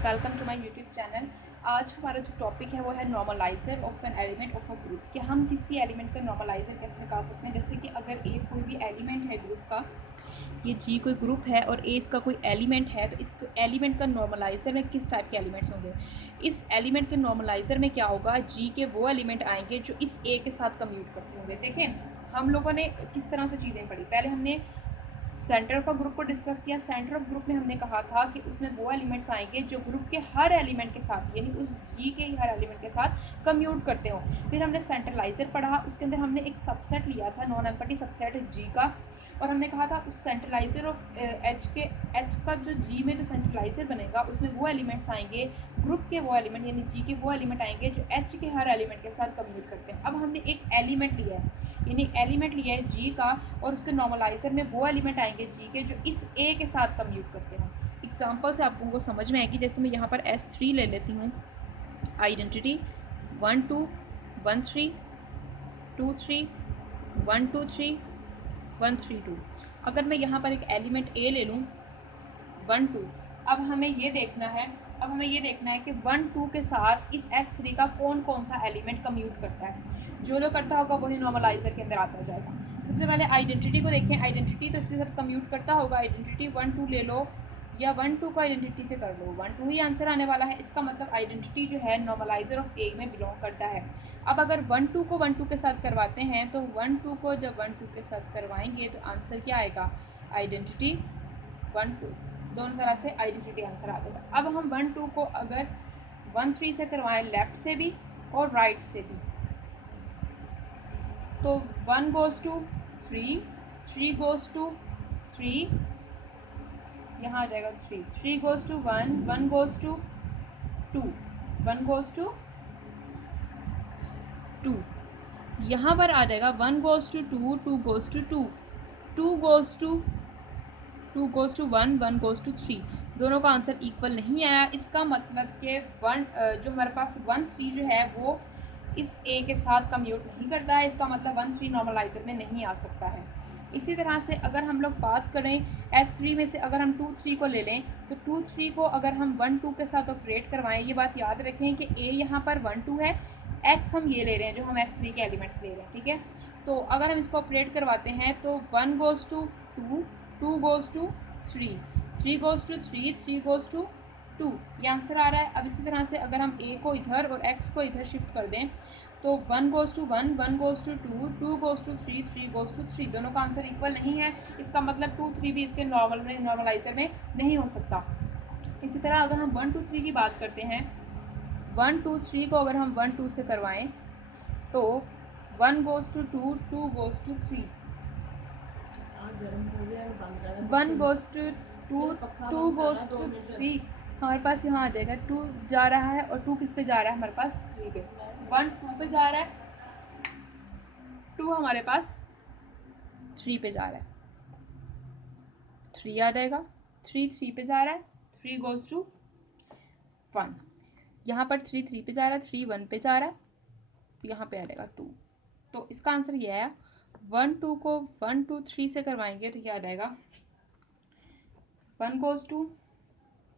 Friends, welcome to my YouTube channel. आज हमारा जो टॉपिक है वो है normalizer of an element of a group, कि हम किसी एलिमेंट का नॉर्मलाइजर कैसे निकाल सकते हैं। जैसे कि अगर ए कोई भी एलिमेंट है ग्रुप का, ये जी कोई ग्रुप है और ए इसका कोई एलिमेंट है, तो इस एलिमेंट का नॉर्मलाइजर में किस टाइप के एलिमेंट्स होंगे। इस एलिमेंट के नॉर्मलाइजर में क्या होगा, जी के वो एलिमेंट आएंगे जो इस ए के साथ कम्यूट करते होंगे। देखें हम लोगों ने किस तरह से चीज़ें पढ़ी। पहले हमने सेंटर ऑफ ग्रुप को डिस्कस किया। सेंटर ऑफ ग्रुप में हमने कहा था कि उसमें वो एलिमेंट्स आएंगे जो ग्रुप के हर एलिमेंट के साथ, यानी उस जी के ही हर एलिमेंट के साथ कम्यूट करते हो। फिर हमने सेंट्रलाइजर पढ़ा, उसके अंदर हमने एक सबसेट लिया था, नॉन एम्पटी सबसेट जी का, और हमने कहा था उस सेंट्रलाइजर ऑफ एच का जो जी में जो सेंट्रलाइजर बनेगा उसमें वो एलिमेंट्स आएंगे, ग्रुप के वो एलिमेंट यानी जी के वो एलिमेंट आएंगे जो एच के हर एलिमेंट के साथ कम्यूट करते हैं। अब हमने एक एलिमेंट लिया है, यानी एलिमेंट लिया है जी का, और उसके नॉर्मलाइजर में वो एलिमेंट आएंगे जी के जो इस ए के साथ कम्यूट करते हैं। एग्जाम्पल से आपको समझ में आएगी। जैसे मैं यहाँ पर S3 ले लेती हूँ, आइडेंटिटी 1 2 1 3 2 3 1 2 3 1 3 2। अगर मैं यहाँ पर एक एलिमेंट ए ले लूँ 1 2, अब हमें ये देखना है कि 1 2 के साथ इस S3 का कौन कौन सा एलिमेंट कम्यूट करता है। जो कटता होगा वही नॉर्मलाइजर के अंदर आता जाएगा। सबसे पहले आइडेंटिटी को देखें। आइडेंटिटी तो इसके साथ कम्यूट करता होगा। आइडेंटिटी 1 2 ले लो या 1 2 को आइडेंटिटी से कर लो, 1 2 ही आंसर आने वाला है। इसका मतलब आइडेंटिटी जो है नॉर्मलाइजर ऑफ ए में बिलोंग करता है। अब अगर 1 2 को 1 2 के साथ करवाते हैं तो 1 2 को जब 1 2 के साथ करवाएंगे तो आंसर क्या आएगा, आइडेंटिटी 1 2। दोनों तरह से आइडेंटिटी आंसर आ जाएगा। अब हम 1 2 को अगर 1 3 से करवाएं, लेफ्ट से भी और राइट से भी, तो 1 goes to 3, 3 goes to 3, यहाँ आ जाएगा 3, 3 goes to 1, 1 goes to 2, 1 goes to 2, यहाँ पर आ जाएगा 1 goes to 2, 2 goes to 2, 2 goes to 1, 1 goes to 3। दोनों का आंसर इक्वल नहीं आया। इसका मतलब कि जो हमारे पास 1 3 जो है वो इस ए के साथ कम्यूट नहीं करता है। इसका मतलब 1 3 नॉर्मलाइजर में नहीं आ सकता है। इसी तरह से अगर हम लोग बात करें S3 में से, अगर हम 2 3 को ले लें तो 2 3 को अगर हम 1 2 के साथ ऑपरेट करवाएं, ये बात याद रखें कि ए यहाँ पर 1 2 है, एक्स हम ये ले रहे हैं जो हम S3 के एलिमेंट्स ले रहे हैं, ठीक है। तो अगर हम इसको ऑपरेट करवाते हैं तो 1 goes to 2, 2 goes to 3, 3 goes to 3, 3 goes to 2, ये आंसर आ रहा है। अब इसी तरह से अगर हम ए को इधर और एक्स को इधर शिफ्ट कर दें तो 1 goes to 1, 1 goes to 2, 2 goes to 3, 3 goes to 3। दोनों का आंसर इक्वल नहीं है। इसका मतलब 2 3 भी इसके नॉर्मलाइजर में नहीं हो सकता। इसी तरह अगर हम 1 2 3 की बात करते हैं, 1 2 3 को अगर हम 1 2 से करवाएं तो 1 goes to 2, 2 goes to 3, 1 goes to 2, 2 goes to 3। हमारे पास यहाँ आ जाएगा 2 जा रहा है और 2 किस पे जा रहा है, हमारे पास 3 पे। 1 2 पे जा रहा है, 2 हमारे पास 3 पे जा रहा है, 3 आ जाएगा। 3 3 पे जा रहा है, 3 goes to 1। यहाँ पर 3 3 पे जा रहा है, 3 1 पे जा रहा है, तो यहाँ पे आ जाएगा 2। तो इसका आंसर ये है। 1 2 को 1 2 3 से करवाएंगे तो क्या आ जाएगा, 1 goes to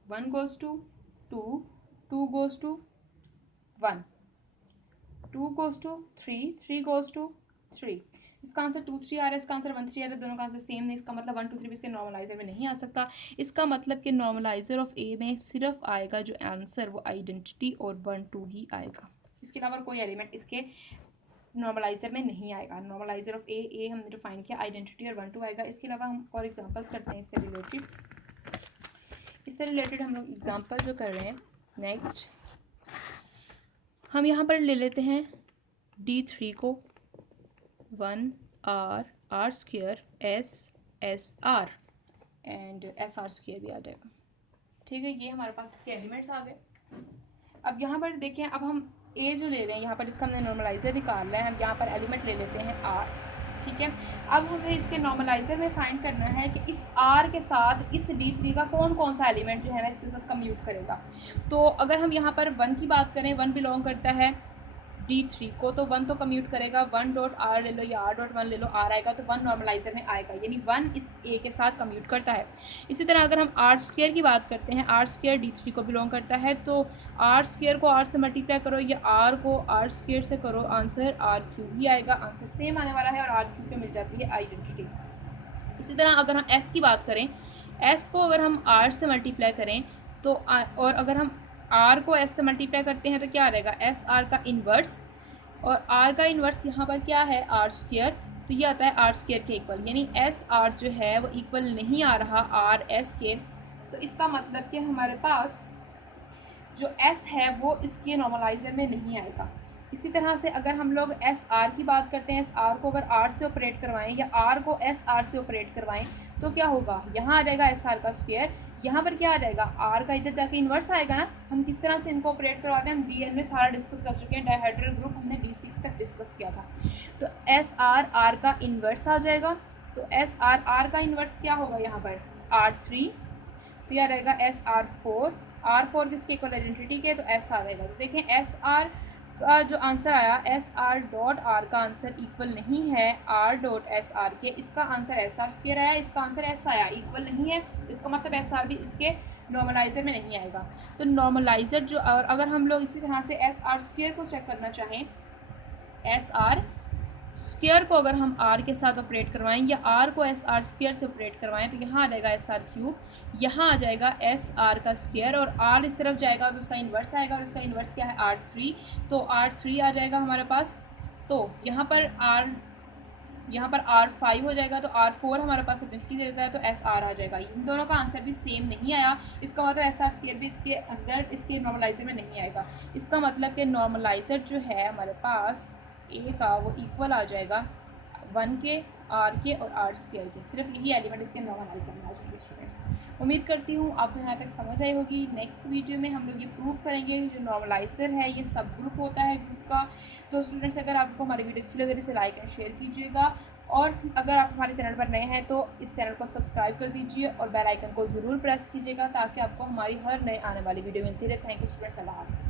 1 goes to 2, 2 goes to 1, 2 goes to 3, 3 goes to 3। इसका आंसर 2 3 आ रहा है, इसका आंसर 1 3 आ रहा है। दोनों का आंसर सेम नहीं। इसका मतलब 1 2 3 भी इसके नॉर्मलाइजर में नहीं आ सकता। इसका मतलब कि नॉर्मलाइजर ऑफ ए में सिर्फ आएगा जो आंसर वो आइडेंटिटी और 1 2 ही आएगा। इसके अलावा कोई एलिमेंट इसके नॉर्मलाइजर में नहीं आएगा। नॉर्मलाइजर ऑफ ए हमने डिफाइन किया, आइडेंटिटी और 1 2 आएगा। इसके अलावा हम और एग्जांपल्स करते हैं इससे रिलेटेड हम लोग एग्जांपल जो कर रहे हैं। नेक्स्ट हम यहाँ पर ले लेते हैं D3 को 1 R R square S S R and S R square भी आ जाएगा, ठीक है। ये हमारे पास इसके एलिमेंट्स आ गए। अब यहाँ पर देखें, अब हम ए जो ले रहे हैं यहाँ पर, इसका हमने नॉर्मलाइजर निकालना है। हम यहाँ पर एलिमेंट ले लेते हैं R, ठीक है। अब हमें इसके नॉर्मलाइजर में फाइंड करना है कि इस R के साथ इस D3 का कौन कौन सा एलिमेंट जो है ना इसके साथ कम्यूट करेगा। तो अगर हम यहाँ पर 1 की बात करें, 1 बिलोंग करता है D3 को, तो 1 तो कम्यूट करेगा, 1 डॉट आर ले लो या आर डॉट 1 ले लो, आर आएगा तो 1 नॉर्मलाइजर में आएगा, यानी 1 इस ए के साथ कम्यूट करता है। इसी तरह अगर हम आर स्क्वायर की बात करते हैं, आर स्क्वायर D3 को बिलोंग करता है, तो आर स्क्वायर को आर से मल्टीप्लाई करो या आर को आर स्क्वायर से करो, आंसर आर क्यूब ही आएगा, आंसर सेम आने वाला है और आर क्यूब पे मिल जाती है आइडेंटिटी। इसी तरह अगर हम एस की बात करें, एस को अगर हम आर से मल्टीप्लाई करें तो और अगर हम आर को एस से मल्टीप्लाई करते हैं तो क्या आ जाएगा, एस आर का इन्वर्स, और आर का इन्वर्स यहाँ पर क्या है, आर स्क्वायर, तो ये आता है आर स्क्वायर के इक्वल, यानी एस आर जो है वो इक्वल नहीं आ रहा आर एस के, तो इसका मतलब कि हमारे पास जो एस है वो इसके नॉर्मलाइजर में नहीं आएगा। इसी तरह से अगर हम लोग एस आर की बात करते हैं, एस आर को अगर आर से ऑपरेट करवाएं या आर को एस आर से ऑपरेट करवाएं तो क्या होगा, यहाँ आ जाएगा एस आर का स्क्वायर, यहाँ पर क्या आ जाएगा, आर का इधर जाके इन्वर्स आएगा ना। हम किस तरह से इनको ऑपरेट करवाते हैं, हम DN में सारा डिस्कस कर चुके हैं, डायहेड्रल ग्रुप हमने D6 तक डिस्कस किया था। तो एस आर का इन्वर्स आ जाएगा, तो एस आर का इन्वर्स क्या होगा यहाँ पर, R3, तो यह रहेगा R4 किसके इक्वल आइडेंटिटी के, तो एस आ जाएगा। तो देखें एस आर का जो आंसर आया, एस आर डॉट आर का आंसर इक्वल नहीं है आर डॉट एस आर के, इसका आंसर एस आर स्क्वायर आया, इसका आंसर एस आया, इक्वल नहीं है, इसका मतलब एस आर भी इसके नॉर्मलाइजर में नहीं आएगा। तो नॉर्मलाइजर जो, और अगर हम लोग इसी तरह से एस आर स्क्वायर को चेक करना चाहें, एस आर स्क्वायर को अगर हम आर के साथ ऑपरेट करवाएं या आर को एस आर स्क्वायर से ऑपरेट करवाएं तो यहाँ आ जाएगा एस आर क्यूब, यहाँ आ जाएगा एस आर का स्क्वायर, और आर इस तरफ जाएगा तो उसका इन्वर्स आएगा, और इसका इन्वर्स क्या है, R3, तो R3 आ जाएगा हमारे पास। तो यहाँ पर R5 हो जाएगा, तो R4 हमारे पास आइडेंटिटी देता है, तो एस आर आ जाएगा। इन दोनों का आंसर भी सेम नहीं आया, इसका मतलब एस आर स्क्वायर भी इसके अंदर इसके नॉर्मलाइजर में नहीं आएगा। इसका मतलब कि नॉर्मलाइजर जो है हमारे पास ए का वो इक्वल आ जाएगा 1 के, आर के और आर स्क्वायर के, सिर्फ यही एलिमेंट इसके नॉर्मलाइजर में आ जाएंगे स्टूडेंट्स। उम्मीद करती हूँ आपको यहाँ तक समझ आई होगी। नेक्स्ट वीडियो में हम लोग ये प्रूव करेंगे जो नॉर्मलाइजर है ये सब ग्रुप होता है ग्रुप का। तो स्टूडेंट्स अगर आपको हमारी वीडियो अच्छी लगे तो इसे लाइक एंड शेयर कीजिएगा, और अगर आप हमारे चैनल पर नए हैं तो इस चैनल को सब्सक्राइब कर दीजिए और बेल आइकन को ज़रूर प्रेस कीजिएगा ताकि आपको हमारी हर नए आने वाली वीडियो मिलती रहे। थैंक यू स्टूडेंट्स, अल्लाह हाफ़िज़।